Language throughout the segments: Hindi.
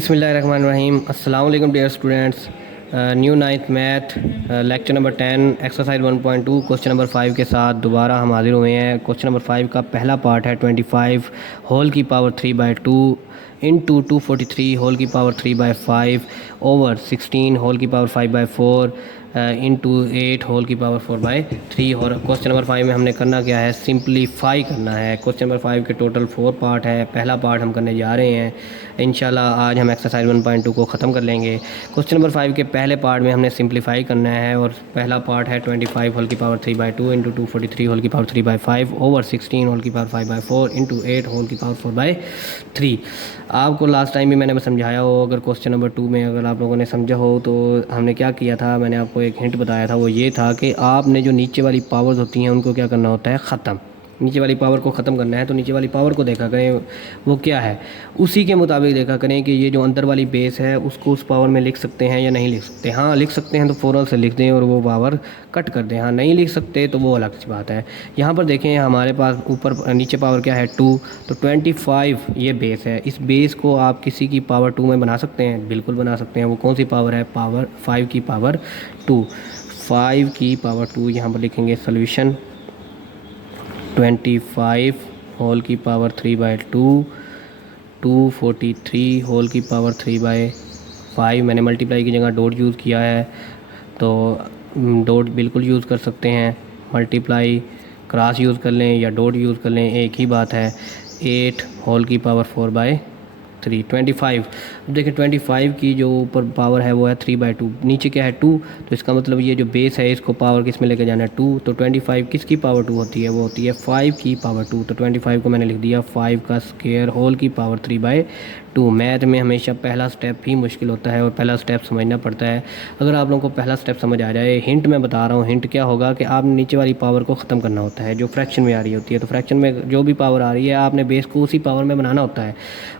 बिस्मिल्लाहिर्रहमानिर्रहीम। अस्सलाम वालेकुम dear students. New ninth math lecture number 10 exercise 1.2 question number 5 के साथ दोबारा हम हाजिर हुए हैं। क्वेश्चन नंबर 5 का पहला पार्ट है 25 होल की पावर 3/2 इंटू 243 होल की पावर 3/5 ओवर 16 होल की पावर 5/4 इंटू 8 होल की पावर 4/3। और क्वेश्चन नंबर 5 में हमने करना क्या है, सिंप्लीफाई करना है। क्वेश्चन नंबर 5 के टोटल 4 पार्ट है। पहला पार्ट हम करने जा रहे हैं। इंशाल्लाह आज हम एक्सरसाइज 1.2 को ख़त्म कर लेंगे। क्वेश्चन नंबर 5 के पहले पार्ट में हमने सिंप्लीफाई करना है और पहला पार्ट है 25 होल की पावर 3/2 इंटू 243 होल की पावर 3/5 ओवर 16 होल की पावर 5/4 इंटू 8 होल की पावर 4/3। आपको लास्ट टाइम भी मैंने समझाया हो, अगर क्वेश्चन नंबर 2 में अगर आप लोगों ने समझा हो तो हमने क्या किया था, मैंने आपको एक हिंट बताया था। वो ये था कि आपने जो नीचे वाली पावर्स होती हैं उनको क्या करना होता है, ख़त्म। नीचे वाली पावर को ख़त्म करना है तो नीचे वाली पावर को देखा करें वो क्या है, उसी के मुताबिक देखा करें कि ये जो अंदर वाली बेस है उसको उस पावर में लिख सकते हैं या नहीं लिख सकते। हाँ लिख सकते हैं तो फ़ौरन से लिख दें और वो पावर कट कर दें। हाँ नहीं लिख सकते तो वो अलग सी बात है। यहाँ पर देखें हमारे पास ऊपर नीचे पावर क्या है 2, तो 25 ये बेस है। इस बेस को आप किसी की पावर 2 में बना सकते हैं, बिल्कुल बना सकते हैं। वो कौन सी पावर है, पावर 5 की पावर 2। 5 की पावर 2 यहाँ पर लिखेंगे सोल्यूशन 25 होल की पावर 3/2 243 होल की पावर 3/5। मैंने मल्टीप्लाई की जगह डॉट यूज़ किया है तो डॉट बिल्कुल यूज़ कर सकते हैं। मल्टीप्लाई क्रॉस यूज़ कर लें या डॉट यूज़ कर लें, एक ही बात है। 8 होल की पावर 4/3 25। अब देखिए 25 की जो ऊपर पावर है वो है 3/2, नीचे क्या है 2, तो इसका मतलब ये जो बेस है इसको पावर किस में लेके जाना है 2। तो 25 किसकी पावर 2 होती है, वो होती है 5 की पावर 2। तो 25 को मैंने लिख दिया 5 का स्क्वायर होल की पावर 3/2। मैथ में हमेशा पहला स्टेप ही मुश्किल होता है और पहला स्टेप समझना पड़ता है। अगर आप लोगों को पहला स्टेप समझ आ जाए, हिंट मैं बता रहा हूँ, हिंट क्या होगा कि आप नीचे वाली पावर को ख़त्म करना होता है जो फ्रैक्शन में आ रही होती है। तो फ्रैक्शन में जो भी पावर आ रही है आपने बेस को उसी पावर में बनाना होता है।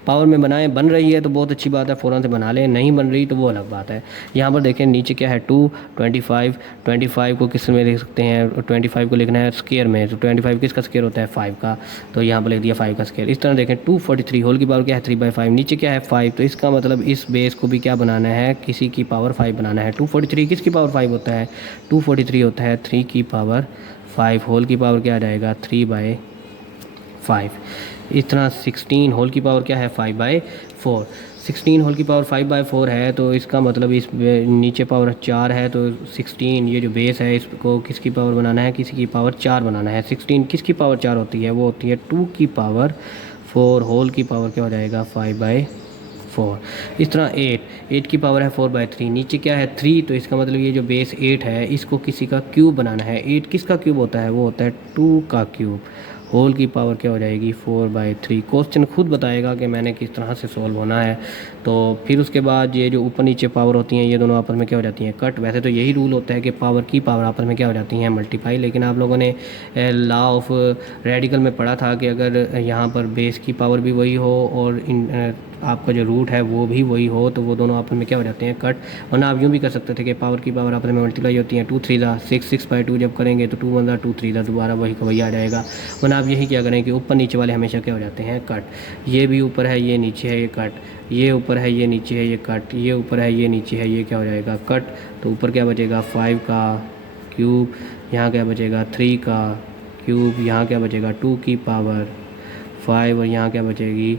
पावर में बनाएं, बन रही है तो बहुत अच्छी बात है, फ़ौरन से बना लें। नहीं बन रही तो वो अलग बात है। यहाँ पर देखें नीचे क्या है 2 25 को किस में लिख सकते हैं, 25 को लिखना है स्क्वायर में। तो 25 किसका स्क्वायर होता है 5 का, तो यहाँ पर लिख दिया 5 का स्क्वायर। इस तरह देखें 243 होल की पावर क्या है 3/5, नीचे क्या है 5, तो इसका मतलब इस बेस को भी क्या बनाना है, किसी की पावर 5 बनाना है। 243 किसकी पावर 5 होता है, 243 होता है 3 की पावर 5। होल की पावर क्या आ जाएगा 3/5। इस तरह 16 होल की पावर क्या है 5/4। 16 होल की पावर 5/4 है तो इसका मतलब इस नीचे पावर 4 है तो 16 ये जो बेस है इसको किसकी पावर बनाना है, किसी की पावर 4 बनाना है। 16 किसकी पावर 4 होती है, वो होती है 2 की पावर 4। होल की पावर क्या हो जाएगा 5/4। इस तरह 8 की पावर है 4/3, नीचे क्या है 3, तो इसका मतलब ये जो बेस 8 है इसको किसी का क्यूब बनाना है। 8 किसका क्यूब होता है, वो होता है 2 का क्यूब। होल की पावर क्या हो जाएगी 4/3। क्वेश्चन खुद बताएगा कि मैंने किस तरह से सॉल्व होना है। तो फिर उसके बाद ये जो ऊपर नीचे पावर होती हैं ये दोनों आपस में क्या हो जाती हैं, कट। वैसे तो यही रूल होता है कि पावर की पावर आपस में क्या हो जाती हैं, मल्टीप्लाई। लेकिन आप लोगों ने लॉ ऑफ रेडिकल में पढ़ा था कि अगर यहाँ पर बेस की पावर भी वही हो और आपका जो रूट है वो भी वही हो तो वो दोनों आपस में क्या हो जाते हैं, कट। वरना आप यूँ भी कर सकते थे कि पावर की पावर आपस में मल्टीप्लाई होती है। 2 3 6 6/2 जब करेंगे तो 2 1 2 3 दोबारा वही का वही आ जाएगा। वरना आप यही क्या करें कि ऊपर नीचे वाले हमेशा क्या हो जाते हैं, कट। ये भी ऊपर है ये नीचे है ये कट, ये ऊपर है ये नीचे है ये कट, ये ऊपर है ये नीचे है ये क्या हो जाएगा, कट। तो ऊपर क्या बचेगा 5 का क्यूब, यहाँ क्या बचेगा 3 का क्यूब, यहाँ क्या बचेगा 2 की पावर 5 और यहाँ क्या बचेगी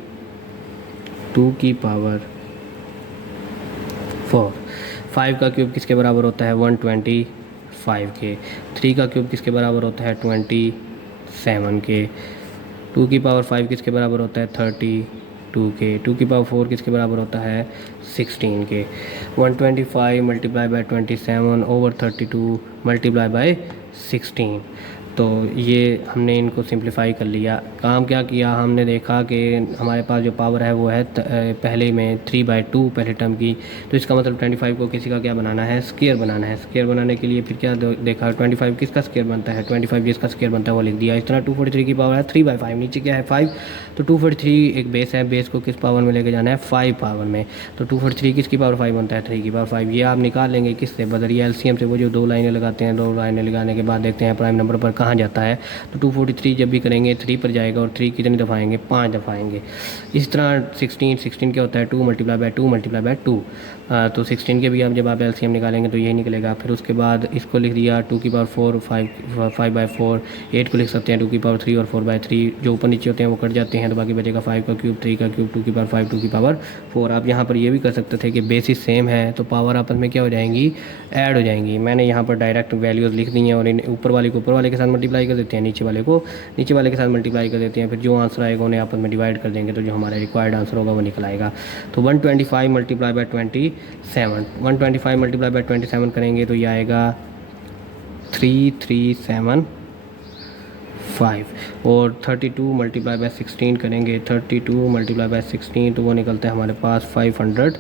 2 की पावर 4। 5 का क्यूब किसके बराबर होता है 125 के। 3 का क्यूब किसके बराबर होता है 27 के। 2 की पावर 5 किसके बराबर होता है 32 के। 2 की पावर 4 किसके बराबर होता है 16 के। 125 multiply by 27 over 32 multiply by 16। तो ये हमने इनको सिंप्लीफाई कर लिया। काम क्या किया, हमने देखा कि हमारे पास जो पावर है वो है पहले में 3/2 पहले टर्म की। तो इसका मतलब 25 को किसी का क्या बनाना है, स्क्वायर बनाना है। स्क्वायर बनाने के लिए फिर क्या देखा 25 किसका स्क्वायर बनता है, 25 जिसका स्क्वायर बनता है वो लिख दिया। इस तरह 243 की पावर है 3/5, नीचे क्या है 5, तो 243 एक बेस है, बेस को किस पावर में लेके जाना है 5 पावर में। तो 243 किसकी पावर 5 बनता है 3 की पावर 5। ये आप निकाल लेंगे किससे, बदरिया एलसीएम से। वो जो दो लाइनें लगाते हैं, दो लाइनें लगाने के बाद देखते हैं प्राइम नंबर पर कहाँ जाता है। तो 243 जब भी करेंगे 3 पर जाएगा, और 3 कितनी दफ़ा आएंगे, 5 दफ़ा आएंगे। इस तरह 16 क्या होता है, 2 मल्टीप्लाई बाय 2 मल्टीप्लाई बाय 2। तो 16 के भी आप जब आप एलसीएम निकालेंगे तो यही निकलेगा। फिर उसके बाद इसको लिख दिया 2 की पावर 4, 5/4। 8 को लिख सकते हैं 2 की पावर 3 और 4/3, जो ऊपर नीचे होते हैं वो कट जाते हैं, तो बाकी बचेगा 5 का क्यूब, 3 का क्यूब, 2 की पावर 5, 2 की पावर 4। आप यहाँ पर ये भी कर सकते थे कि बेसिस सेम है तो पावर आपस में क्या हो जाएंगी, ऐड हो जाएंगी। मैंने यहाँ पर डायरेक्ट वैल्यूज़ लिख दी हैं, और इन ऊपर वाले को ऊपर वाले के साथ मल्टीप्लाई कर देते हैं, नीचे वाले को नीचे वाले के साथ मल्टीप्लाई कर देते हैं। फिर जो आंसर आएगा उन्हें आपस में डिवाइड कर देंगे, तो जो हमारा रिक्वायर्ड आंसर होगा वो निकल आएगा। तो 125 मल्टीप्लाई बाय 27, 125 मल्टीप्लाई बाय 27 करेंगे तो ये आएगा 3375। और 32 मल्टीप्लाई बाय 16 करेंगे, 32 मल्टीप्लाई बाय 16 तो वो निकलता है हमारे पास 512।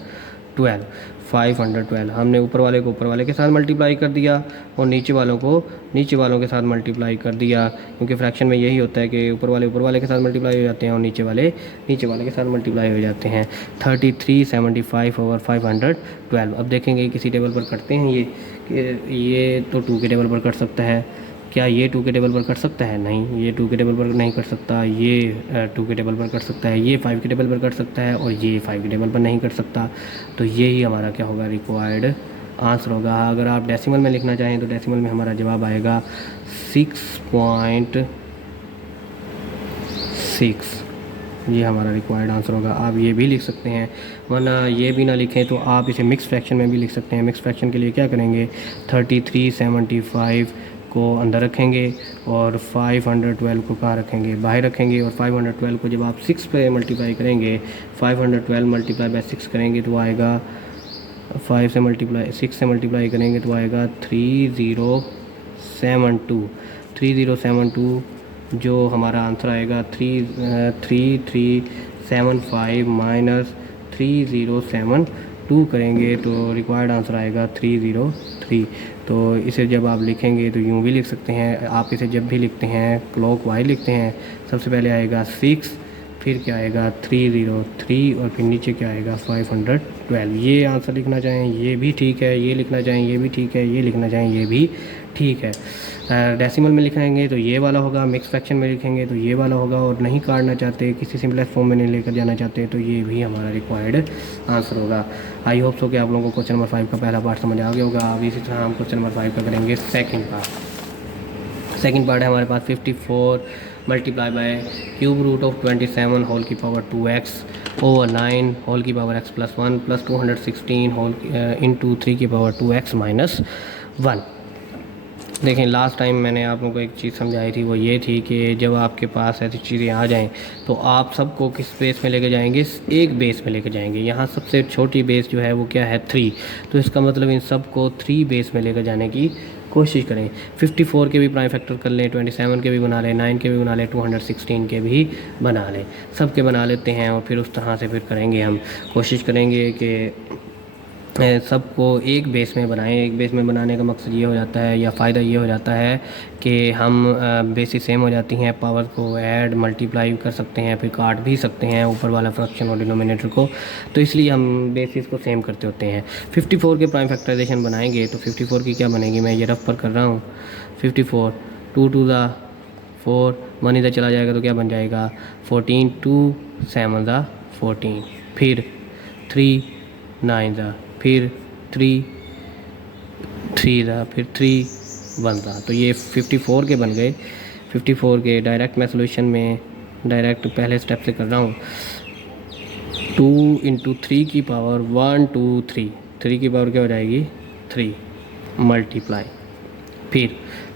हमने ऊपर वाले को ऊपर वाले के साथ मल्टीप्लाई कर दिया, और नीचे वालों को नीचे वालों के साथ मल्टीप्लाई कर दिया, क्योंकि फ्रैक्शन में यही होता है कि ऊपर वाले के साथ मल्टीप्लाई हो जाते हैं और नीचे वाले के साथ मल्टीप्लाई हो जाते हैं। 3375 ओवर 512। अब देखेंगे किसी टेबल पर करते हैं ये तो 2 के टेबल पर कट सकता है। क्या ये 2 के टेबल पर कर सकता है? नहीं, ये 2 के टेबल पर नहीं कर सकता। ये 2 के टेबल पर कर सकता है, ये 5 के टेबल पर कर सकता है, और ये 5 के टेबल पर नहीं कर सकता। तो ये ही हमारा क्या होगा, रिक्वायर्ड आंसर होगा। अगर आप डेसिमल में लिखना चाहें तो डेसिमल में हमारा जवाब आएगा 6.6। ये हमारा रिक्वायर्ड आंसर होगा। आप ये भी लिख सकते हैं, वरना ये भी ना लिखें तो आप इसे मिक्स फ्रैक्शन में भी लिख सकते हैं। मिक्स फ्रैक्शन के लिए क्या करेंगे, 3375 को अंदर रखेंगे और 512 को कहाँ रखेंगे, बाहर रखेंगे। और 512 को जब आप 6 पे मल्टीप्लाई करेंगे, 512 मल्टीप्लाई बाय 6 करेंगे तो आएगा 6 से मल्टीप्लाई करेंगे तो आएगा 3072। जो हमारा आंसर आएगा 3375 माइनस 3072 करेंगे तो रिक्वायर्ड आंसर आएगा 303। तो इसे जब आप लिखेंगे तो यूँ भी लिख सकते हैं। आप इसे जब भी लिखते हैं क्लॉक वाइज लिखते हैं। सबसे पहले आएगा 6, फिर क्या आएगा 303, और फिर नीचे क्या आएगा 512। ये आंसर लिखना चाहें ये भी ठीक है, ये लिखना चाहें ये भी ठीक है, ये लिखना चाहें ये भी ठीक है। डेसिमल में लिखेंगे तो ये वाला होगा, मिक्स फ्रैक्शन में लिखेंगे तो ये वाला होगा, और नहीं काटना चाहते, किसी सिंपलेस्ट फॉर्म में नहीं लेकर जाना चाहते तो ये भी हमारा रिक्वायर्ड आंसर होगा। आई होप सो कि आप लोगों को क्वेश्चन नंबर 5 का पहला पार्ट समझ आ गया होगा। अब इसी तरह हम क्वेश्चन नंबर 5 का करेंगे सेकंड पार्ट है हमारे पास 54 multiply by cube root of 27 whole की पावर 2x ओवर 9 होल की power x plus 1 plus 216 whole into 3 की पावर 2x माइनस 1। देखें, लास्ट टाइम मैंने आप लोगों को एक चीज़ समझाई थी, वो ये थी कि जब आपके पास ऐसी चीज़ें आ जाएं तो आप सबको किस बेस में लेकर जाएंगे, एक बेस में लेकर जाएंगे। यहाँ सबसे छोटी बेस जो है वो क्या है, 3। तो इसका मतलब इन सब को 3 बेस में लेकर जाने की कोशिश करें। 54 के भी प्राइम फैक्टर कर लें, 27 के भी बना लें, 9 के भी बना लें, 216 के भी बना लें, सब के बना लेते हैं। और फिर उस तरह से फिर करेंगे, हम कोशिश करेंगे कि सबको एक बेस में बनाएं। एक बेस में बनाने का मकसद ये हो जाता है, या फ़ायदा ये हो जाता है कि हम बेसिस सेम हो जाती हैं, पावर को ऐड मल्टीप्लाई कर सकते हैं, फिर काट भी सकते हैं ऊपर वाला फ्रैक्शन और डिनोमिनेटर को। तो इसलिए हम बेसिस को सेम करते होते हैं। 54 के प्राइम फैक्टराइजेशन बनाएंगे तो 54 की क्या बनेगी, मैं ये रफ पर कर रहा हूँ। 54 2 2 ज़ा 4, 1 इधर चला जाएगा तो क्या बन जाएगा 14, 2 7 ज़ा 14, फिर 3 9 ज़ा, फिर 3 3 ज़ा, फिर 3 1 ज़ा। तो ये 54 के बन गए। 54 के डायरेक्ट मैं सोल्यूशन में डायरेक्ट पहले स्टेप से कर रहा हूँ। 2 इंटू 3 की पावर 1 2 3, 3 की पावर क्या हो जाएगी 3 मल्टीप्लाई, फिर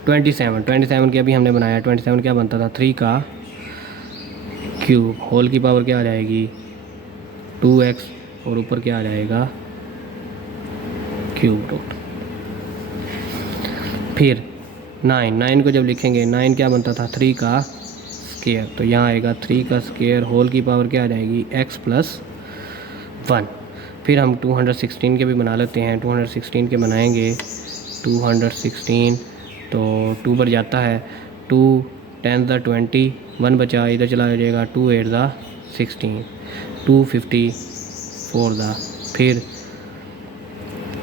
27 की अभी हमने बनाया। 27 क्या बनता था, 3 का क्यूब, होल की पावर क्या आ जाएगी 2x, और ऊपर क्या आ जाएगा क्यूब रूट। फिर 9 को जब लिखेंगे 9 क्या बनता था 3 का स्क्वायर, तो यहाँ आएगा 3 का स्क्वायर, होल की पावर क्या आ जाएगी x प्लस 1। फिर हम 216 के भी बना लेते हैं। 216 के बनाएंगे, 216 तो 2 पर जाता है, 2 10 ज़ा 20, 1 बचा, इधर चला जाएगा 2 8 ज़ा 16, 2 54 ज़ा, फिर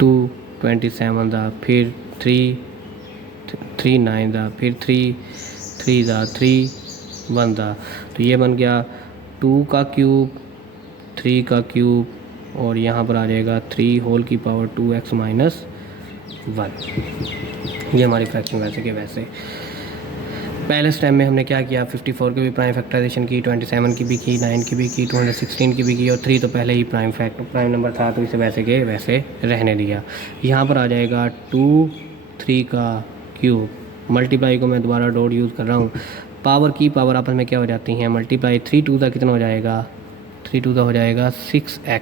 2 27 ज़ा, फिर 3 3 9 दा, फिर 3 3 दा, 3 1 दा, तो ये बन गया 2 का क्यूब, 3 का क्यूब, और यहाँ पर आ जाएगा 3 होल की पावर 2x माइनस 1। ये हमारी फ्रैक्शन वैसे के वैसे। पहले स्टेप में हमने क्या किया, 54 की भी प्राइम फैक्टराइजेशन की, 27 की भी की, 9 की भी की, 216 की भी की, और 3 तो पहले ही प्राइम नंबर था तो इसे वैसे के वैसे रहने दिया। यहाँ पर आ जाएगा 2 3 का क्यूब, मल्टीप्लाई को मैं दोबारा डॉट यूज़ कर रहा हूँ, पावर की पावर आपस में क्या हो जाती हैं, मल्टीप्लाई 3 2 का कितना हो जाएगा, 3 2 का हो जाएगा 6x,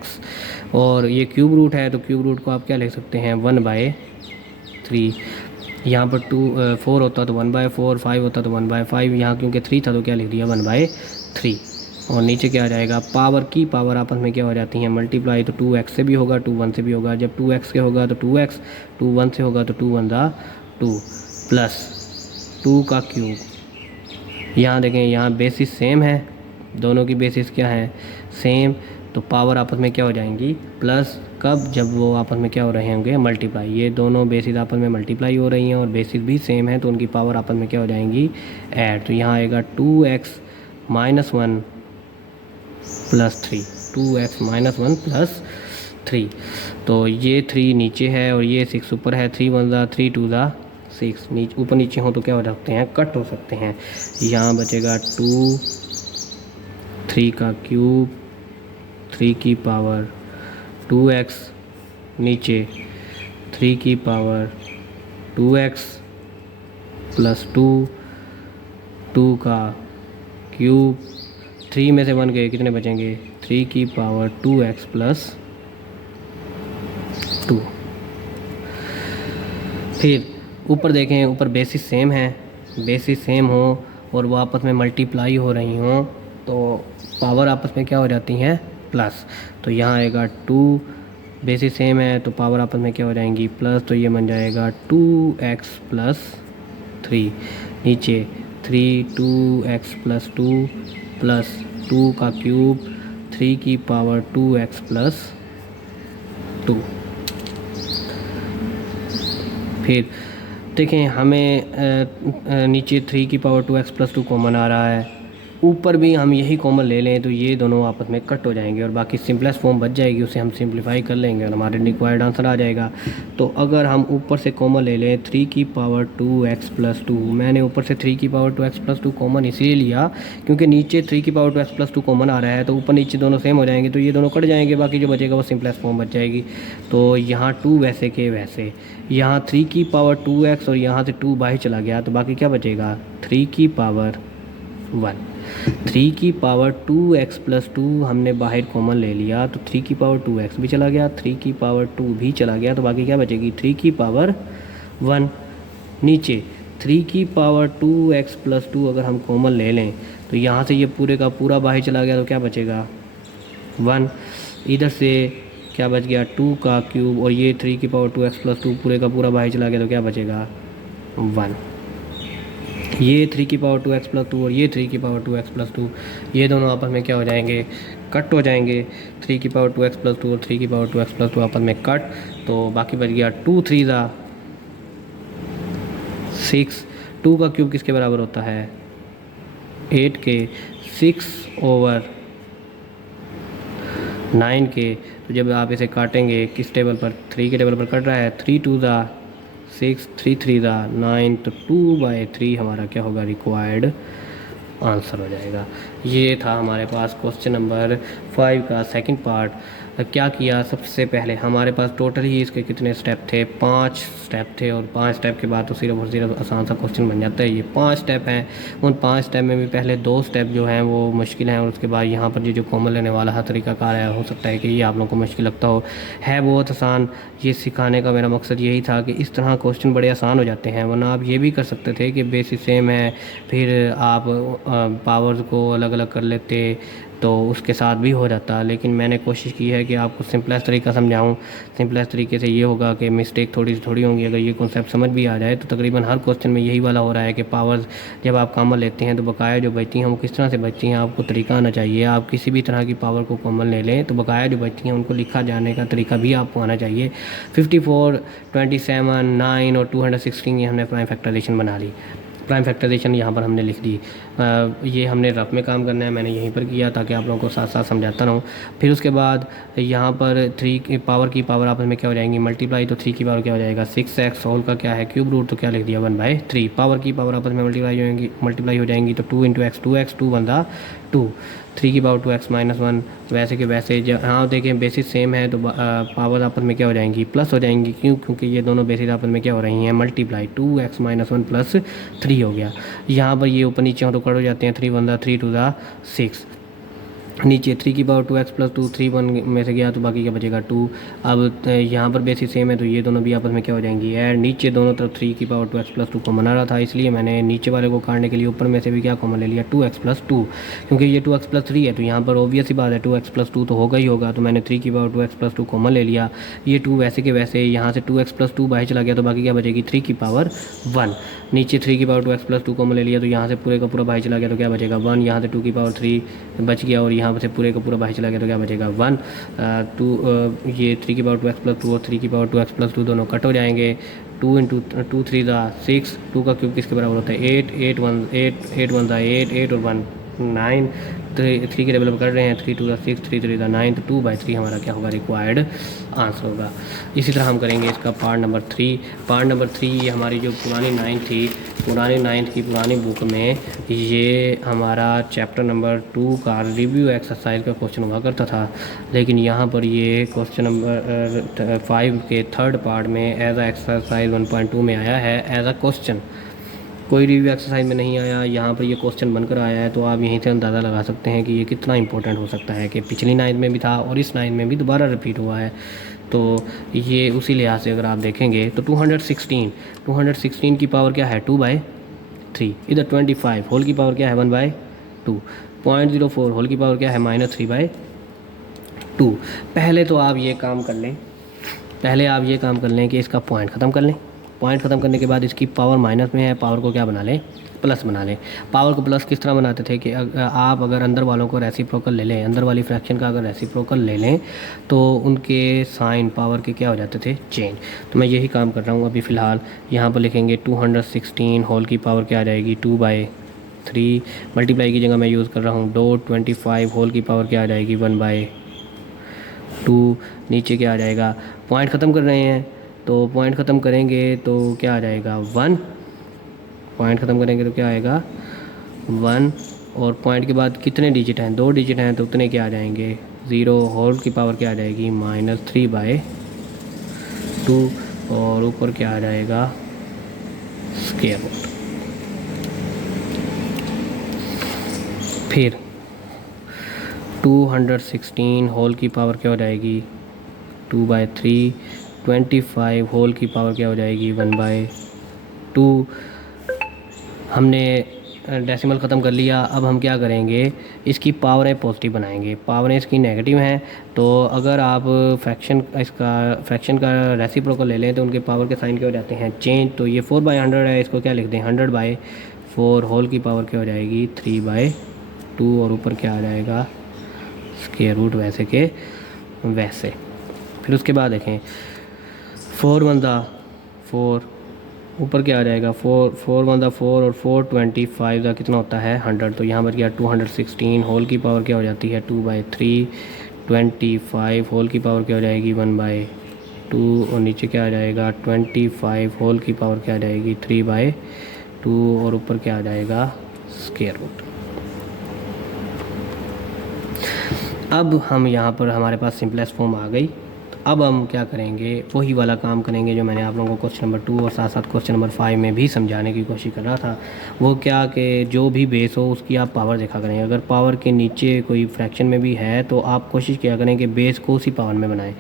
और ये क्यूब रूट है तो क्यूब रूट को आप क्या लिख सकते हैं 1/3। यहाँ पर 4 होता तो 1/4, 5 होता तो 1/5, यहाँ क्योंकि 3 था तो क्या लिख दिया 1/3। और नीचे क्या आ जाएगा, पावर की पावर आपस में क्या हो जाती हैं मल्टीप्लाई, तो 2x से भी होगा, 2 1 से भी होगा, जब 2x के होगा तो 2x, 2 1 से होगा तो 2 1 दा 2, प्लस 2 का क्यूब। यहाँ देखें, यहाँ बेसिस सेम है, दोनों की बेसिस क्या है सेम, तो पावर आपस में क्या हो जाएंगी प्लस, कब, जब वो आपस में क्या हो रहे होंगे मल्टीप्लाई, ये दोनों बेसिस आपस में मल्टीप्लाई हो रही हैं और बेसिस भी सेम है तो उनकी पावर आपस में क्या हो जाएंगी ऐड, तो यहाँ आएगा 2x minus 1 plus 3, 2x minus 1 plus 3, तो ये 3 नीचे है और ये 6 ऊपर है, 3 1 दा 3 2 दा 6, नीचे ऊपर नीचे हो तो क्या हो सकते हैं कट हो सकते हैं। यहाँ बचेगा 2 3 का क्यूब, 3 की पावर 2x, नीचे 3 की पावर 2x प्लस 2, 2 का क्यूब, 3 में से 1 गए कितने बचेंगे, 3 की पावर 2x प्लस 2। फिर ऊपर देखें, ऊपर बेसिस सेम है, बेसिस सेम हो और वो आपस में मल्टीप्लाई हो रही हों तो पावर आपस में क्या हो जाती हैं प्लस, तो यहाँ आएगा 2, बेसिस सेम है तो पावर आपस में क्या हो जाएंगी प्लस, तो ये बन जाएगा 2x प्लस 3, नीचे 3 2x प्लस 2 प्लस 2 का क्यूब, 3 की पावर 2x प्लस 2। फिर देखें हमें नीचे 3 की पावर 2x प्लस 2 कॉमन आ रहा है, ऊपर भी हम यही कॉमन ले लें तो ये दोनों आपस में कट हो जाएंगे और बाकी सिंपलेस्ट फॉर्म बच जाएगी, उसे हम सिंप्लीफाई कर लेंगे और हमारे रिक्वायर्ड आंसर आ जाएगा। तो अगर हम ऊपर से कॉमन ले लें 3 की पावर 2x प्लस 2, मैंने ऊपर से 3 की पावर 2x प्लस 2 कॉमन इसलिए लिया क्योंकि नीचे 3 की पावर 2x प्लस 2 कॉमन आ रहा है तो ऊपर नीचे दोनों सेम हो जाएंगे तो ये दोनों कट जाएंगे, बाकी जो बचेगा वो सिंपलेस्ट फॉर्म बच जाएगी। तो यहाँ 2 वैसे के वैसे, यहाँ 3 की पावर 2x और यहाँ से 2 बाहर चला गया तो बाकी क्या बचेगा 3 की पावर 1, 3 की पावर 2x प्लस 2 हमने बाहर कॉमन ले लिया तो 3 की पावर 2x भी चला गया, 3 की पावर 2 भी चला गया तो बाकी क्या बचेगी 3 की पावर 1, नीचे 3 की पावर 2x प्लस 2 अगर हम कॉमन ले लें तो यहाँ से ये पूरे का पूरा बाहर चला गया तो क्या बचेगा 1, इधर से क्या बच गया 2 का क्यूब और ये 3 की पावर 2x प्लस 2 पूरे का पूरा बाहर चला गया तो क्या बचेगा 1, ये 3 की पावर 2x प्लस 2 और ये 3 की पावर 2x प्लस 2 ये दोनों आपस में क्या हो जाएंगे कट हो जाएंगे, 3 की पावर 2x प्लस 2 और 3 की पावर 2x प्लस 2 आपस में कट, तो बाकी बच गया 2 3 दा 6, 2 का क्यूब किसके बराबर होता है 8 के, 6 ओवर 9 के, तो जब आप इसे काटेंगे किस टेबल पर 3 के टेबल पर कट रहा है, 3 2 दा 6, 3 3 दा 9, तो 2/3 हमारा क्या होगा रिक्वायर्ड आंसर हो जाएगा। ये था हमारे पास क्वेश्चन नंबर 5 का सेकंड पार्ट। क्या किया, सबसे पहले हमारे पास टोटल ही इसके कितने स्टेप थे 5 स्टेप थे और 5 स्टेप के बाद तो सिर्फ और सिर्फ आसान सा क्वेश्चन बन जाता है। ये 5 स्टेप हैं, उन 5 स्टेप में भी पहले 2 स्टेप जो हैं वो मुश्किल हैं और उसके बाद यहाँ पर जो कॉमन लेने वाला है तरीकाकार है, हो सकता है कि ये आप लोगों को मुश्किल लगता हो, है बहुत आसान। ये सिखाने का मेरा मकसद यही था कि इस तरह क्वेश्चन बड़े आसान हो जाते हैं, वरना आप ये भी कर सकते थे कि बेसिस सेम है फिर आप पावर्स को अलग अलग कर लेते तो उसके साथ भी हो जाता, लेकिन मैंने कोशिश की है कि आपको सिंपलेस्ट तरीका समझाऊँ। सिंपलेस्ट तरीके से ये होगा कि मिस्टेक थोड़ी सी थोड़ी होंगी, अगर ये कॉन्सेप्ट समझ भी आ जाए तो तकरीबन हर क्वेश्चन में यही वाला हो रहा है कि पावर्स जब आप कॉमन लेते हैं तो बकाया जो बचती हैं वो किस तरह से बचती हैं, आपको तरीका आना चाहिए। आप किसी भी तरह की पावर को कॉमन ले लें तो बकाया जो बचती हैं उनको लिखा जाने का तरीका भी आपको आना चाहिए। 54, 27, 9 और 216 ये हमने प्राइम फैक्टराइजेशन बना ली। प्राइम फैक्टराइजेशन यहाँ पर हमने लिख दी। ये हमने रफ में काम करना है, मैंने यहीं पर किया ताकि आप लोगों को साथ साथ समझाता रहूँ। फिर उसके बाद यहाँ पर 3 की पावर आपस में क्या हो जाएंगी, मल्टीप्लाई। तो 3 की पावर क्या हो जाएगा 6x, होल का क्या है क्यूब रूट, तो क्या लिख दिया 1/3। पावर की पावर आपस में मल्टीप्लाई हो जाएंगी तो 2 × x, 2x 2 बंदा 2, 3 की पावर 2x - 1। वैसे के वैसे जब हाँ देखें बेसिस सेम है तो पावर आपस में क्या हो जाएंगी प्लस हो जाएंगी। क्यों? क्योंकि ये दोनों बेसिस आपस में क्या हो रही हैं मल्टीप्लाई। 2x - 1 + 3 हो गया। यहाँ पर ये ऊपर नीचे हो तो कट हो जाते हैं। 3 1 3 2 6, नीचे 3 की पावर 2x + 2, 3 1 में से गया तो बाकी क्या बचेगा 2। अब यहाँ पर बेसिस सेम है तो ये दोनों भी आपस में क्या हो जाएंगी ऐड। नीचे दोनों तरफ 3 की पावर 2x + 2 कॉमन आ रहा था, इसलिए मैंने नीचे वाले को काटने के लिए ऊपर में से भी क्या कॉमन ले लिया 2x + 2। क्योंकि ये 2x + 3 है तो यहाँ पर ऑब्वियस ही बात है 2x + 2 तो होगा ही होगा, तो मैंने 3 की पावर 2x + 2 कॉमन ले लिया। ये 2 वैसे के वैसे यहाँ से 2x + 2 बाहर चला गया तो बाकी क्या बचेगी 3 की पावर 1। नीचे 3 की पावर 2x + 2 कॉमन ले लिया तो यहाँ से पूरे का पूरा बाहर चला गया तो क्या बचेगा 1। यहाँ से 2 की पावर 3 बच गया और यहाँ से पूरे का पूरा बाहर चला गया तो क्या बचेगा 1। ये 3 की पावर 2x + 2 और 3 की पावर 2x + 2 दोनों कट हो जाएंगे। 2 × 2 3 6, 2 का क्यूब किसके बराबर होता है 8, 8 1 8 8 1 8 8 और 1 9। 3 के डेवलप कर रहे हैं 3 2 6 3 3 9, तो 2/3 हमारा क्या होगा रिक्वायर्ड आंसर होगा। इसी तरह हम करेंगे इसका पार्ट नंबर 3। पार्ट नंबर 3 ये हमारी जो पुरानी 9th थी, पुरानी 9th की पुरानी बुक में ये हमारा चैप्टर नंबर 2 का रिव्यू एक्सरसाइज का क्वेश्चन हुआ करता था, लेकिन यहाँ पर ये क्वेश्चन नंबर 5 के थर्ड पार्ट में एज अ एक्सरसाइज 1.2 में आया है एज अ क्वेश्चन। कोई रिव्यू एक्सरसाइज में नहीं आया, यहाँ पर ये क्वेश्चन बनकर आया है, तो आप यहीं से अंदाज़ा लगा सकते हैं कि ये कितना इंपॉर्टेंट हो सकता है कि पिछली 9th में भी था और इस 9th में भी दोबारा रिपीट हुआ है। तो ये उसी लिहाज से अगर आप देखेंगे तो 216 की पावर क्या है 2/3। इधर 25 होल की पावर क्या है 1/2। 0.04 होल की पावर क्या है -3/2। पहले तो आप ये काम कर लें, कि इसका पॉइंट ख़त्म कर लें। पॉइंट ख़त्म करने के बाद इसकी पावर माइनस में है, पावर को क्या बना लें प्लस बना लें। पावर को प्लस किस तरह बनाते थे कि आप अगर अंदर वालों को रेसिप्रोकल ले लें, अंदर वाली फ्रैक्शन का अगर रेसिप्रोकल ले लें तो उनके साइन पावर के क्या हो जाते थे चेंज। तो मैं यही काम कर रहा हूँ अभी फ़िलहाल। यहाँ पर लिखेंगे 216 होल की पावर क्या आ जाएगी 2/3। मल्टीप्लाई की जगह मैं यूज़ कर रहा हूँ डॉट। 25 होल की पावर क्या आ जाएगी 1/2। नीचे क्या आ जाएगा, पॉइंट ख़त्म कर रहे हैं तो पॉइंट ख़त्म करेंगे तो क्या आ जाएगा 1। पॉइंट ख़त्म करेंगे तो क्या आएगा 1, और पॉइंट के बाद कितने डिजिट हैं 2 डिजिट हैं तो उतने क्या आ जाएंगे 0। होल की पावर क्या आ जाएगी -3/2 और ऊपर क्या आ जाएगा स्क्वायर रूट। फिर 216 होल की पावर क्या हो जाएगी 2/3। 25 होल की पावर क्या हो जाएगी 1/2। हमने डेसिमल ख़त्म कर लिया। अब हम क्या करेंगे, इसकी पावरें पॉजिटिव बनाएंगे, पावरें इसकी नेगेटिव हैं। तो अगर आप फ्रैक्शन का रेसिप्रोकल ले लें तो उनके पावर के साइन क्या हो जाते हैं चेंज। तो ये 4/100 है, इसको क्या लिख दें 100/4। होल की पावर क्या हो जाएगी 3/2 और ऊपर क्या आ जाएगा स्क्वायर रूट वैसे के वैसे। फिर उसके बाद देखें 4 1 4, ऊपर क्या आ जाएगा 4 1 4 और 4 25 का कितना होता है 100। तो यहाँ पर क्या 216 होल की पावर क्या हो जाती है 2/3। 25 होल की पावर क्या हो जाएगी 1/2 और नीचे क्या आ जाएगा 25 होल की पावर क्या आ जाएगी 3/2 और ऊपर क्या आ जाएगा स्क्वायर रूट। अब हम यहाँ पर हमारे पास सिंपलेस्ट फॉर्म आ गई। अब हम क्या करेंगे, वही वाला काम करेंगे जो मैंने आप लोगों को क्वेश्चन नंबर 2 और साथ साथ क्वेश्चन नंबर 5 में भी समझाने की कोशिश कर रहा था। वो क्या कि जो भी बेस हो उसकी आप पावर देखा करें। अगर पावर के नीचे कोई फ्रैक्शन में भी है तो आप कोशिश किया करें कि बेस को उसी पावर में बनाएं।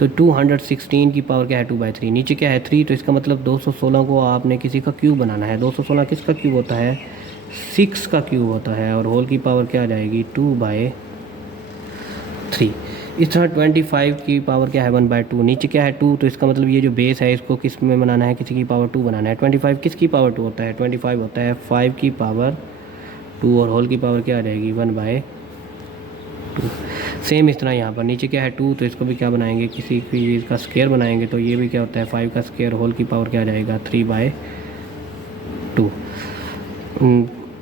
तो 216 की पावर क्या है 2/3, नीचे क्या है 3, तो इसका मतलब 216 को आपने किसी का क्यूब बनाना है। 216 किसका क्यूब होता है 6 का क्यूब होता है, और होल की पावर क्या आ जाएगी 2/3। 3। इस तरह 25 की पावर क्या है 1/2, नीचे क्या है 2, तो इसका मतलब ये जो बेस है इसको किस में बनाना है, किसी की पावर 2 बनाना है। 25 किसकी पावर 2 होता है, 25 होता है 5 की पावर 2 और होल की पावर क्या आ जाएगी 1/2। सेम इस तरह यहाँ पर नीचे क्या है 2, तो इसको भी क्या बनाएंगे, किसी चीज़ का स्क्वायर बनाएंगे, तो ये भी क्या होता है 5 का स्क्वायर, होल की पावर क्या आ जाएगा 3/2।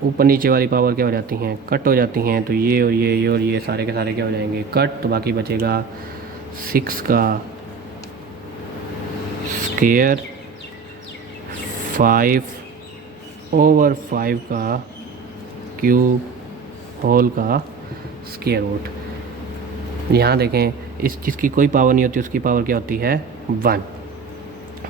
ऊपर नीचे वाली पावर क्या हो जाती हैं, कट हो जाती हैं, तो ये और ये और ये सारे के सारे क्या हो जाएंगे कट, तो बाकी बचेगा 6 का स्क्वायर 5/5 का क्यूब होल का स्क्वायर रूट। यहाँ देखें इस जिसकी कोई पावर नहीं होती उसकी पावर क्या होती है 1,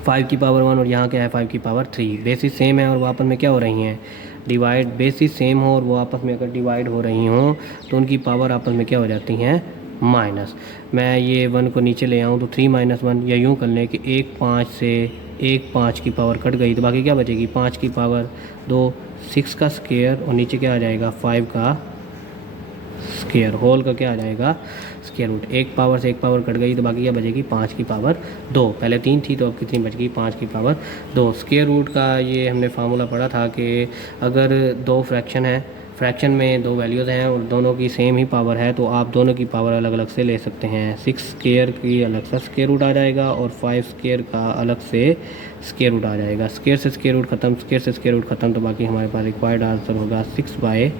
5 की पावर 1 और यहाँ क्या है 5 की पावर 3। बेसिस सेम है और वो आपस में क्या हो रही हैं डिवाइड, बेसिस सेम हो और वो आपस में अगर डिवाइड हो रही हों तो उनकी पावर आपस में क्या हो जाती हैं माइनस। मैं ये 1 को नीचे ले आऊँ तो 3-1, या यूँ कर लें कि 1/5 से 1/5 की पावर कट गई तो बाकी क्या बचेगी 5 की पावर 2, 6 का स्क्वायर और नीचे क्या आ जाएगा 5 का स्क्वायर, होल का क्या आ जाएगा स्क्वायर रूट। एक पावर से एक पावर कट गई तो बाकी क्या बचेगी 5 की पावर 2, पहले 3 थी तो अब कितनी बच गई 5 की पावर 2। स्क्वायर रूट का ये हमने फार्मूला पढ़ा था कि अगर दो फ्रैक्शन है, फ्रैक्शन में दो वैल्यूज़ हैं और दोनों की सेम ही पावर है तो आप दोनों की पावर अलग अलग से ले सकते हैं। 6 स्क्वायर की अलग सा स्क्वायर रूट आ जाएगा और 5 स्क्वायर का अलग से स्क्वायर रूट आ जाएगा। स्क्वायर से स्क्वायर रूट ख़त्म, स्क्वायर से स्क्वायर रूट ख़त्म, तो बाकी हमारे पास रिक्वायर्ड आंसर होगा 6/5।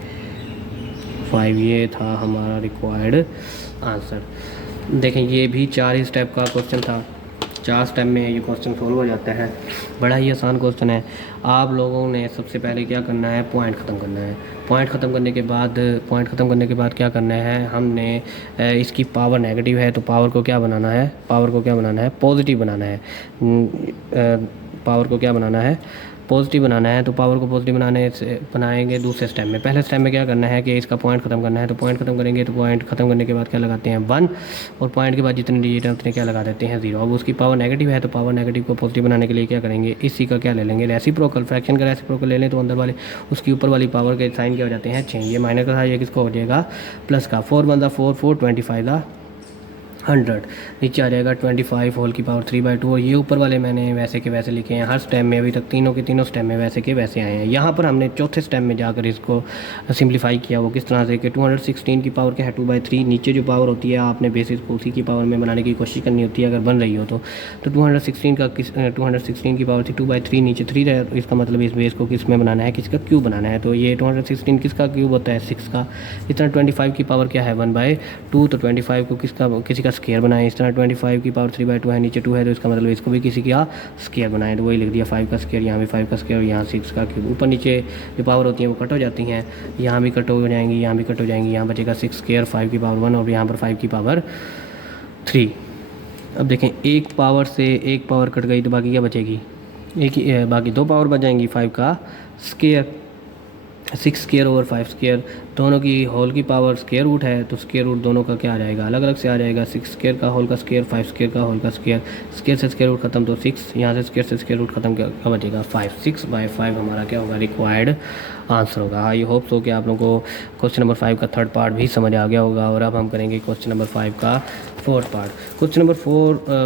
ये था हमारा रिक्वायर्ड आंसर। देखें ये भी 4 ही स्टेप का क्वेश्चन था, 4 स्टेप में ये क्वेश्चन सोल्व हो जाता है। बड़ा ही आसान क्वेश्चन है। आप लोगों ने सबसे पहले क्या करना है पॉइंट ख़त्म करना है। पॉइंट ख़त्म करने के बाद क्या करना है, हमने इसकी पावर नेगेटिव है तो पावर को क्या बनाना है, पावर को क्या बनाना है पॉजिटिव बनाना है। पावर को क्या बनाना है पॉजिटिव बनाना है, तो पावर को पॉजिटिव बनाएंगे दूसरे स्टेप में। पहले स्टेप में क्या करना है कि इसका पॉइंट ख़त्म करना है, तो पॉइंट ख़त्म करेंगे तो पॉइंट ख़त्म करने के बाद क्या लगाते हैं 1 और पॉइंट के बाद जितने डिजिट हैं उतने क्या लगा देते हैं 0। अब उसकी पावर नेगेटिव है तो पावर नेगेटिव को पॉजिटिव बनाने के लिए क्या करेंगे, इसी का क्या ले लेंगे रेसिप्रोकल, फ्रैक्शन का रेसिप्रोकल ले लें तो अंदर वाले उसकी ऊपर वाली पावर के साइन क्या हो जाते हैं चेंज। ये माइनस का था, ये किसको हो जाएगा प्लस का। 4 1 4 4 25 100, नीचे आ जाएगा 25 होल की पावर 3/2। और ये ऊपर वाले मैंने वैसे के वैसे लिखे हैं हर स्टेप में, अभी तक तीनों के तीनों स्टेप में वैसे के वैसे आए हैं। यहाँ पर हमने चौथे स्टेप में जाकर इसको सिंप्लीफाई किया, वो किस तरह से कि 216 की पावर क्या है 2/3। नीचे जो पावर होती है आपने बेसिस को उसी की पावर में बनाने की कोशिश करनी होती है अगर बन रही हो तो 216 की पावर थी 2/3, नीचे 3 है तो इसका मतलब इस बेस को किस में बनाना है, किसका क्यूब बनाना है। तो ये 216 किसका क्यूब होता है 6 का। इस तरह 25 की पावर क्या है 1/2, तो 25 को किसी का स्क्वायर बनाएं। इस तरह 25 की पावर 3/2 है, नीचे 2 है तो इसका मतलब इसको भी किसी का स्क्वायर बनाएं, तो वही लिख दिया 5 का स्क्वायर, यहाँ भी 5 का स्क्वायर और यहाँ 6 का क्यूब। ऊपर नीचे जो पावर होती हैं वो कट हो जाती हैं, यहाँ भी कट हो जाएंगी, यहाँ भी कट हो जाएंगी, यहाँ बचेगा 6 स्क्वायर 5 की पावर 1 और यहाँ पर 5 की पावर 3। अब देखें एक पावर से एक पावर कट गई तो बाकी क्या बचेगी, बाकी 2 पावर बच जाएंगी 5 का स्क्वायर, 6 स्क्वायर ओवर 5 स्क्वायर, दोनों की होल की पावर स्क्वायर रूट है तो स्क्वायर रूट दोनों का क्या आ जाएगा अलग अलग से आ जाएगा। 6 स्क्वायर का होल का स्क्वायर, 5 स्क्वायर का होल का स्क्वायर, स्क्वायर से स्क्वायर रूट खत्म तो 6, यहाँ से स्क्वायर से स्क्वायर रूट खत्म क्या बचेगा 5। 6/5 हमारा क्या होगा रिक्वायर्ड आंसर होगा। आई होप सो कि आप लोगों को क्वेश्चन नंबर 5 का थर्ड पार्ट भी समझ आ गया होगा। और अब हम करेंगे क्वेश्चन नंबर 5 का फोर्थ पार्ट। क्वेश्चन नंबर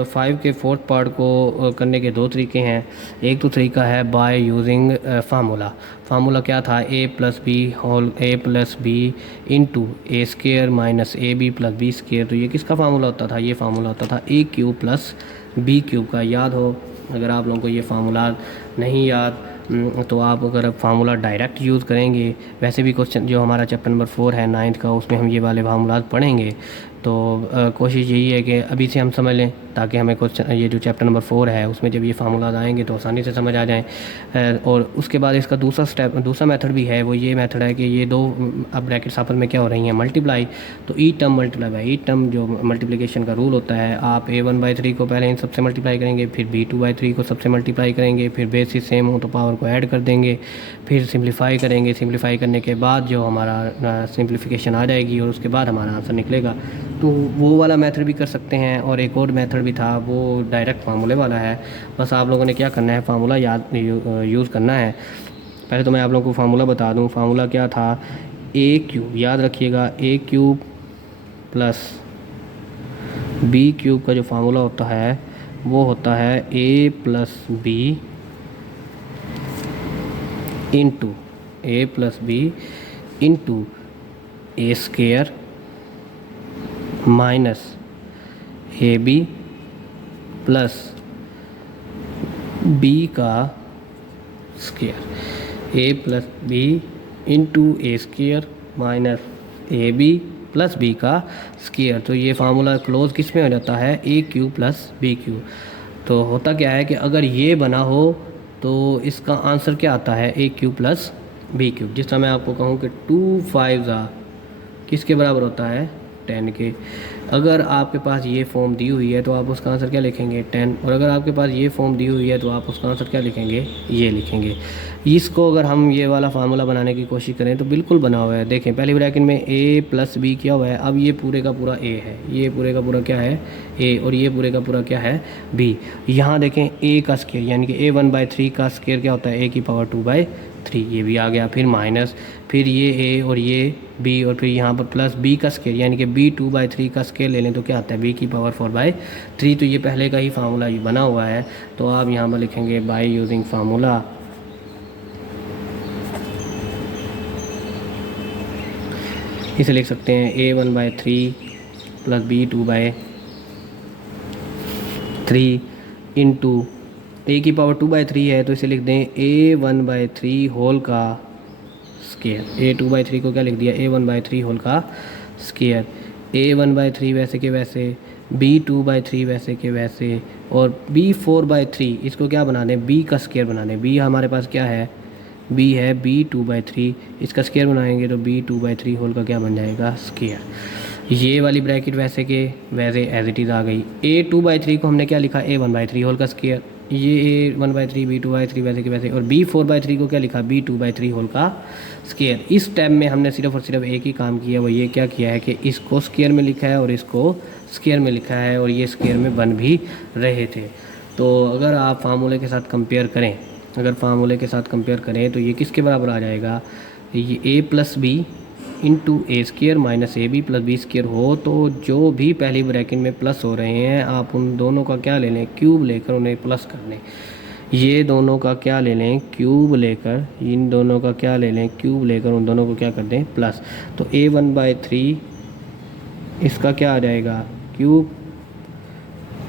5 के फोर्थ पार्ट को करने के 2 तरीके हैं। एक तो तरीका है बाय यूजिंग फार्मूला। फार्मूला क्या था a + b into A square minus AB + b square. तो ये किसका फार्मूला होता था, ये फार्मूला होता था a³ + b³ का। याद हो, अगर आप लोगों को ये फार्मूला नहीं याद तो आप अगर फार्मूला डायरेक्ट यूज़ करेंगे, वैसे भी क्वेश्चन जो हमारा चैप्टर नंबर 4 है 9th का उसमें हम ये वाले फार्मूला पढ़ेंगे, तो कोशिश यही है कि अभी से हम समझ लें ताकि हमें क्वेश्चन ये जो चैप्टर नंबर 4 है उसमें जब ये फार्मूलाज आएंगे तो आसानी से समझ आ जाएं। और उसके बाद इसका दूसरा मेथड भी है, वो ये मेथड है कि ये दो अब ब्रैकेट्स आपस में क्या हो रही हैं मल्टीप्लाई, तो e term multiply by e term जो मल्टीप्लिकेशन का रूल होता है, आप a1/3 को पहले इन सबसे मल्टीप्लाई करेंगे, फिर b2/3 को सबसे मल्टीप्लाई करेंगे, फिर बेसिस सेम हो तो पावर को ऐड कर देंगे, फिर सिंप्लीफाई करेंगे। सिंप्लीफाई करने के बाद जो हमारा सिंप्लीफिकेशन आ जाएगी और उसके बाद हमारा आंसर निकलेगा। तो वो वाला मेथड भी कर सकते हैं। और एक और मेथड भी था वो डायरेक्ट फार्मूले वाला है। बस आप लोगों ने क्या करना है फार्मूला यूज़ करना है। पहले तो मैं आप लोगों को फार्मूला बता दूं। फार्मूला क्या था a³ याद रखिएगा, a³ + बी क्यूब का जो फार्मूला होता है वो होता है a plus b into a square minus a b plus b का square. A plus b into a square minus a b plus b का स्केयर। तो ये फार्मूला क्लोज किस में हो जाता है, a cube plus b cube. तो होता क्या है कि अगर ये बना हो तो इसका आंसर क्या आता है, a cube plus b Q. जिस तरह मैं आपको कहूँ कि 2 5 किसके बराबर होता है, 10 के। अगर आपके पास ये फॉर्म दी हुई है तो आप उसका आंसर क्या लिखेंगे, 10। और अगर आपके पास ये फॉर्म दी हुई है तो आप उसका आंसर क्या लिखेंगे, ये लिखेंगे। इसको अगर हम ये वाला फार्मूला बनाने की कोशिश करें तो बिल्कुल बना हुआ है। देखें पहली ब्रैकेट में ए प्लस बी किया हुआ है, अब ये पूरे का पूरा ए है, ये पूरे का पूरा क्या है, ए, और ये पूरे का पूरा क्या है, बी। यहाँ देखें ए का स्केयर यानी कि A1/3 का स्केयर क्या होता है, ए की पावर 2/3, ये भी आ गया। फिर माइनस, फिर ये ए और ये बी, और फिर यहाँ पर प्लस बी का स्केयर यानी कि बी 2/3 का स्केयर ले लें तो क्या आता है, बी की पावर 4/3। तो ये पहले का ही फार्मूला ये बना हुआ है। तो आप यहाँ पर लिखेंगे बाय यूजिंग फार्मूला, इसे लिख सकते हैं A1/3 प्लस B2/3 इंटू ए की पावर 2/3 है तो इसे लिख दें A1/3 होल का स्केयर। A2/3 को क्या लिख दिया, A1/3 होल का स्केयर। A1/3 वैसे के वैसे, B2/3 वैसे के वैसे, और B4/3 इसको क्या बना दें, B का स्केयर बना दें। B हमारे पास क्या है, B है B2/3, इसका स्केयर बनाएंगे तो B2/3 होल का क्या बन जाएगा, स्केयर। ये वाली ब्रैकेट वैसे के वैसे एज इट इज़ आ गई। A2/3 को हमने क्या लिखा, A1/3 होल का स्केयर। ये A1/3 B2/3 वैसे के वैसे, और B4/3 को क्या लिखा, B2/3 होल का स्केयर। इस स्टेप में हमने सिर्फ और सिर्फ एक ही काम किया, वो ये क्या किया है कि इसको स्केयर में लिखा है और इसको स्केयर में लिखा है, और ये स्केयर में बन भी रहे थे। तो अगर आप फार्मूले के साथ कंपेयर करें, तो ये किसके बराबर आ जाएगा, ये a plus b into a square minus a b plus b square हो, तो जो भी पहली ब्रैकेट में प्लस हो रहे हैं आप उन दोनों का क्या ले लें, क्यूब लेकर उन्हें प्लस कर लें। ये दोनों का क्या ले लें, क्यूब लेकर, इन दोनों का क्या ले लें, क्यूब लेकर उन दोनों को क्या कर दें, प्लस। तो A1/3 इसका क्या आ जाएगा, क्यूब,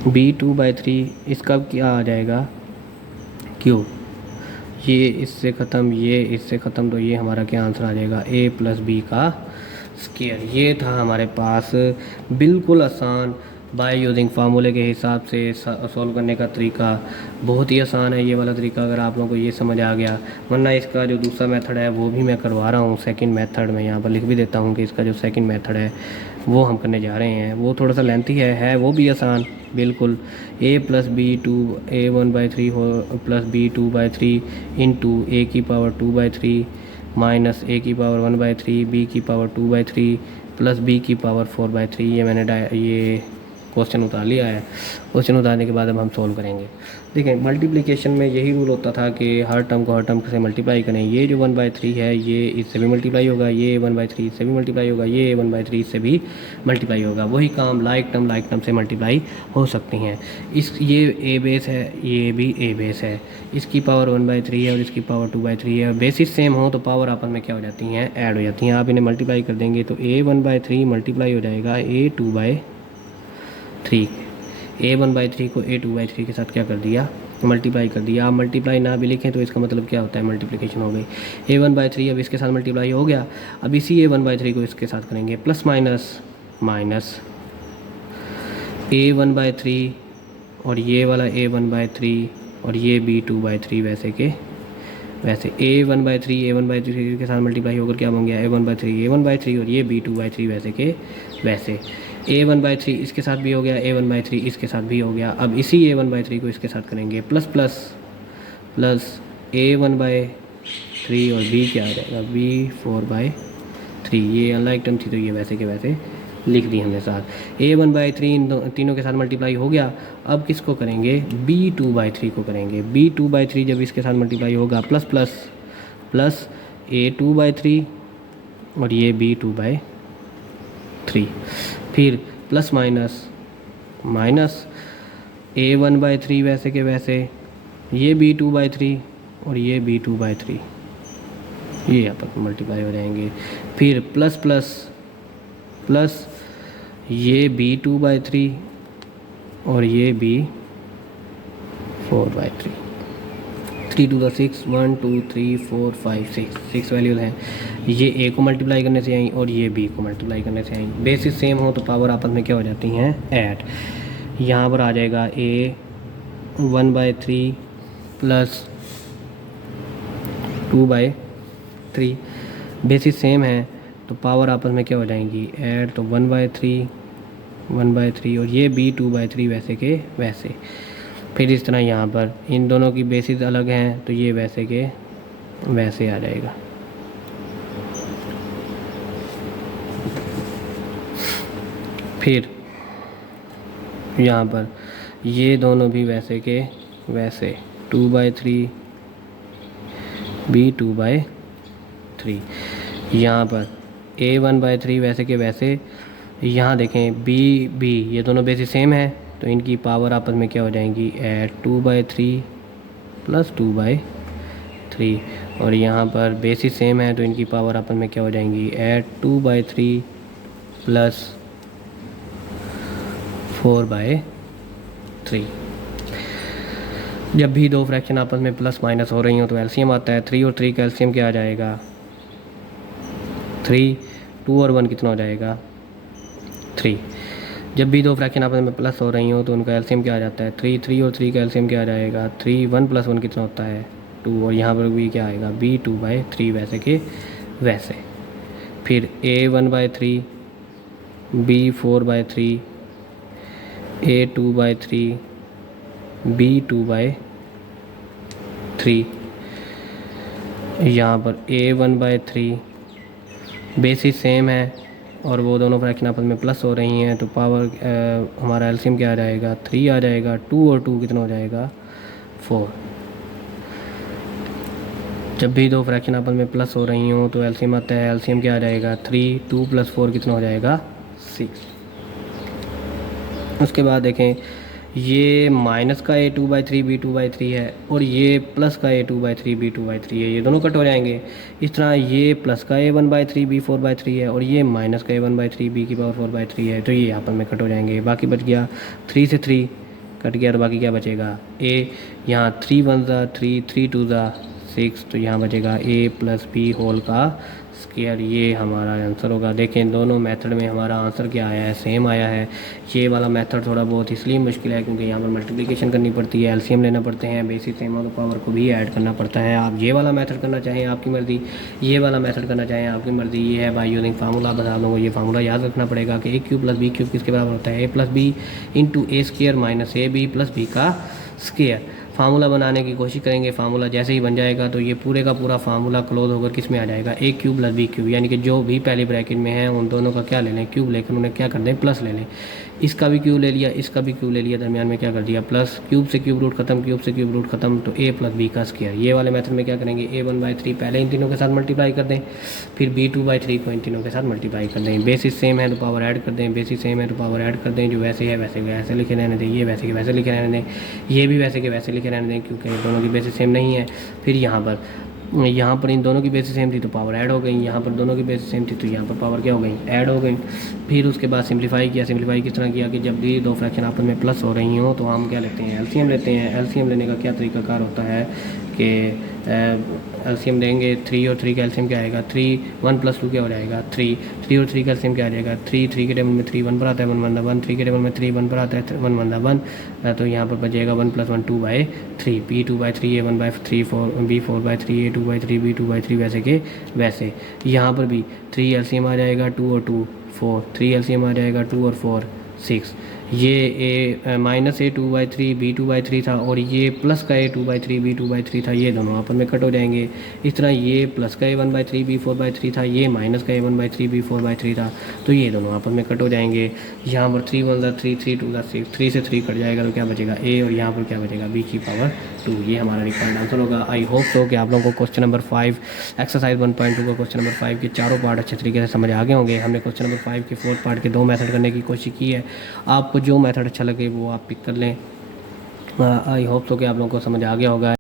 B2/3 इसका क्या आ जाएगा, क्यूब। ये इससे ख़त्म, ये इससे ख़त्म, तो ये हमारा क्या आंसर आ जाएगा, ए प्लस बी का स्केयर। ये था हमारे पास बिल्कुल आसान बाय यूजिंग फार्मूले के हिसाब से सॉल्व करने का तरीका। बहुत ही आसान है ये वाला तरीका अगर आप लोगों को ये समझ आ गया। वरना इसका जो दूसरा मेथड है वो भी मैं करवा रहा हूँ, सेकंड मेथड में यहाँ पर लिख भी देता हूँ कि इसका जो सेकंड मेथड है वो हम करने जा रहे हैं। वो थोड़ा सा लेंथी है वो भी आसान बिल्कुल। A प्लस B2 A1/3 हो प्लस B2/3 इंटू ए की पावर 2/3 माइनस ए की पावर 1/3 बी की पावर 2/3 प्लस बी की पावर 4/3। ये मैंने ये क्वेश्चन उतार लिया है। क्वेश्चन उतारने के बाद अब हम सॉल्व करेंगे। देखिए मल्टीप्लिकेशन में यही रूल होता था कि हर टर्म को हर टर्म से मल्टीप्लाई करें। ये जो 1/3 है ये इससे भी मल्टीप्लाई होगा, ये 1/3 इससे भी मल्टीप्लाई होगा, ये 1/3 इससे भी मल्टीप्लाई होगा। वही काम लाइक टर्म से मल्टीप्लाई हो सकती हैं। ये ए बेस है, ये भी ए बेस है, इसकी पावर 1/3 है और इसकी पावर 2/3 है। बेसिस सेम हो तो पावर आपस में क्या हो जाती हैं, ऐड हो जाती हैं। आप इन्हें मल्टीप्लाई कर देंगे तो A1/3 मल्टीप्लाई हो जाएगा A2/3। A1/3 को A2/3 के साथ क्या कर दिया, मल्टीप्लाई कर दिया। आप मल्टीप्लाई ना भी लिखें तो इसका मतलब क्या होता है, मल्टीप्लिकेशन हो गई। A1/3 अब इसके साथ मल्टीप्लाई हो गया। अब इसी A1/3 को इसके साथ करेंगे प्लस माइनस A1/3 और ये वाला A1/3 और ये B2/3 वैसे के वैसे। A1/3 के साथ मल्टीप्लाई होकर क्या बन गया, A1/3 और ये B2/3 वैसे के वैसे। A1/3 इसके साथ भी हो गया, A1/3 इसके साथ भी हो गया। अब इसी A1/3 को इसके साथ करेंगे प्लस A1/3 और B क्या आ जाएगा, B4/3। ये अनलाइक टर्म थी तो ये वैसे के वैसे लिख दी हमने साथ। A1/3 इन तीनों के साथ मल्टीप्लाई हो गया। अब किसको करेंगे, B2/3 को करेंगे। B2/3 जब इसके साथ मल्टीप्लाई होगा प्लस A2/3 और ये B2/3, फिर प्लस माइनस माइनस A1/3 वैसे के वैसे, ये B2/3 और ये B2/3, ये यहाँ पर मल्टीप्लाई हो जाएंगे। फिर प्लस प्लस प्लस ये B2/3 और ये B4/3, 3 to the 6, 1 2 3 4 5 6 वैल्यूज़ हैं। ये A को मल्टीप्लाई करने से आई और ये B को मल्टीप्लाई करने से आई। बेसिस सेम हो तो पावर आपस में क्या हो जाती हैं, ऐड। यहाँ पर आ जाएगा A1/3 प्लस 2/3। बेसिस सेम है तो पावर आपस में क्या हो जाएंगी, ऐड। तो 1/3 और ये B2/3 वैसे के वैसे। फिर इस तरह यहाँ पर इन दोनों की बेसिस अलग हैं तो ये वैसे के वैसे आ जाएगा। फिर यहाँ पर ये दोनों भी वैसे के वैसे, 2/3 B2/3। यहाँ पर A1/3 वैसे के वैसे। यहाँ देखें B ये दोनों बेसिस सेम है तो इनकी पावर आपस में क्या हो जाएंगी, ऐड 2/3 प्लस 2/3। और यहाँ पर बेसिस सेम है तो इनकी पावर आपस में क्या हो जाएंगी, ऐड 2/3 प्लस 4/3। जब भी दो फ्रैक्शन आपस में प्लस माइनस हो रही हो तो एलसीएम आता है। 3 और 3 का एलसीएम क्या आ जाएगा, 3। 2 और 1 कितना हो जाएगा, 3। जब भी दो फ्रैक्शन आपस में प्लस हो रही हो तो उनका एलसीएम क्या आ जाता है, 3 और 3 का एलसीएम क्या आ जाएगा, 3। 1 + 1 कितना होता है, 2। और यहाँ पर भी क्या आएगा, B2/3 वैसे के वैसे। फिर A1/3 B4/3 A2/3 B2/3। यहाँ पर A1/3 बेसिस सेम है और वो दोनों फ्रैक्शन आपस में प्लस हो रही हैं तो पावर हमारा एलसीएम क्या आ जाएगा, 3 आ जाएगा। 2 और 2 कितना हो जाएगा, 4। जब भी दो फ्रैक्शन आपस में प्लस हो रही हों तो एलसीएम आता है। एलसीएम क्या आ जाएगा, 3। 2 + 4 कितना हो जाएगा, 6। उसके बाद देखें ये माइनस का A2/3 B2/3 है और ये प्लस का A2/3 B2/3 है, ये दोनों कट हो जाएंगे। इस तरह ये प्लस का A1/3 B4/3 है और ये माइनस का A1/3 B4/3 है तो ये आपस में कट हो जाएंगे। बाकी बच गया 3 से 3 कट गया तो बाकी क्या बचेगा, A। यहाँ 3 × 1 = 3, 3 × 2 = 6 तो यहाँ बचेगा A + B होल का स्क्वायर। ये हमारा आंसर होगा। देखें दोनों मेथड में हमारा आंसर क्या आया है, सेम आया है। ये वाला मेथड थोड़ा बहुत इसलिए मुश्किल है क्योंकि यहाँ पर मल्टीप्लिकेशन करनी पड़ती है, एलसीएम लेना पड़ते हैं, बेसिस सेम हो तो पावर को भी ऐड करना पड़ता है। आप ये वाला मेथड करना चाहें आपकी मर्ज़ी, ये वाला मेथड करना चाहें आपकी मर्ज़ी। ये है बाय यूजिंग फार्मूला। बता दूँगा ये फार्मूला याद रखना पड़ेगा कि A³ + B³ किसके बराबर होता है, A + B × A² - AB + B का स्क्वायर। फार्मूला बनाने की कोशिश करेंगे। फार्मूला जैसे ही बन जाएगा तो ये पूरे का पूरा फार्मूला क्लोज होकर किस में आ जाएगा, A³ + B³। यानी कि जो भी पहले ब्रैकेट में है उन दोनों का क्या ले लें, क्यूब लेकर उन्हें क्या कर दें, प्लस ले लें। इसका भी क्यूब ले लिया, इसका भी क्यूब ले लिया, दरमियान में क्या कर दिया, प्लस। क्यूब से क्यूब रूट खत्म, क्यूब से क्यूब रूट खत्म तो A + B का स्क्वायर। ये वाले मेथड में क्या करेंगे, A1/3 पहले इन तीनों के साथ मल्टीप्लाई कर दें, फिर B2/3 को इन तीनों के साथ मल्टीप्लाई कर दें। बेसिस सेम है तो पावर ऐड कर दें, बेसिस सेम है तो पावर ऐड कर दें। जो वैसे है वैसे वैसे लिखे रहने दें, ये वैसे के वैसे लिखे रहने दें, ये भी वैसे के वैसे लिखे रहने दें क्योंकि दोनों की बेसिस सेम नहीं है। फिर यहाँ पर इन दोनों की बेसिस सेम थी तो पावर ऐड हो गई, यहाँ पर दोनों की बेसिस सेम थी तो यहाँ पर पावर क्या हो गई, ऐड हो गई। फिर उसके बाद सिंप्लीफाई किया। सिंप्लीफाई किस तरह किया कि जब भी दो फ्रैक्शन आपस में प्लस हो रही हों तो हम क्या लेते हैं, एलसीएम लेते हैं। एलसीएम लेने का क्या तरीकाकार होता है कि एलसीएम देंगे। 3 और 3 का एलसीएम क्या आएगा, 3। 1 + 2 क्या हो जाएगा, 3। 3 और 3 का एलसीएम क्या आ जाएगा, 3। 3 के टेबल में 3 1 पर आता है, 1 1 1। 3 के टेबल में 3 1 पर आता है, 1 1 1। तो यहाँ पर बचेगा 1 + 1 2/3। B2/3 A1/3 B4/3 A2/3 B2/3 वैसे के वैसे। यहाँ पर भी 3 एलसीएम आ जाएगा, 2 और 2 4। 3 एलसीएम आ जाएगा, 2 और 4 6। ये -A2/3 B2/3 था और ये प्लस का A2/3 B2/3 था, ये दोनों आपस में कट हो जाएंगे। इस तरह ये प्लस का A1/3 B4/3 था, ये माइनस का A1/3 B4/3 था तो ये दोनों आपस में कट हो जाएंगे। यहाँ पर 3 1 = 3 3 2 = 6। 3 से 3 कट जाएगा तो क्या बचेगा, A। और यहाँ पर क्या बचेगा, B⁴2। ये हमारा रिक्वायर्ड आंसर होगा। आई होप सो कि आप लोगों को क्वेश्चन नंबर 5 एक्सरसाइज 1.2 का क्वेश्चन नंबर 5 के चारों पार्ट अच्छे तरीके से समझ आ गए होंगे। हमने क्वेश्चन नंबर 5 के 4th पार्ट के 2 मेथड करने की कोशिश की है। आपको आपको जो मेथड अच्छा लगे वो आप पिक कर लें। आई होप सो कि आप लोगों को समझ आ गया होगा।